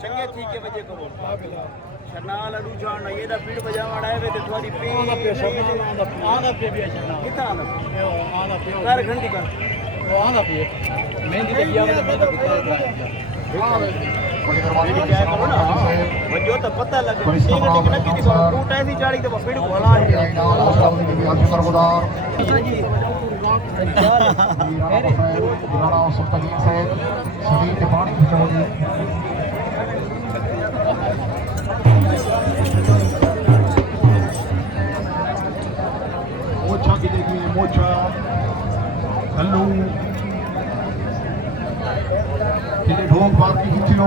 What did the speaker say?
चंगे ठीक है बजे करो शरनाल अडू जान ये दा पीड़ बजावण आए वे ते थोड़ी पी आंदा पे भी शरनाल किथा आंदा पे कर घंटी कर वो आंदा पे मेहंदी ते गया में तो मेरी क्या करो ना वजो तो पता लगे सिंह टिक न की बूट ऐसी चाड़ी तो पीड़ को हला मोचा की देखिए मोचा कल्लू ढोक बात की खिंचियो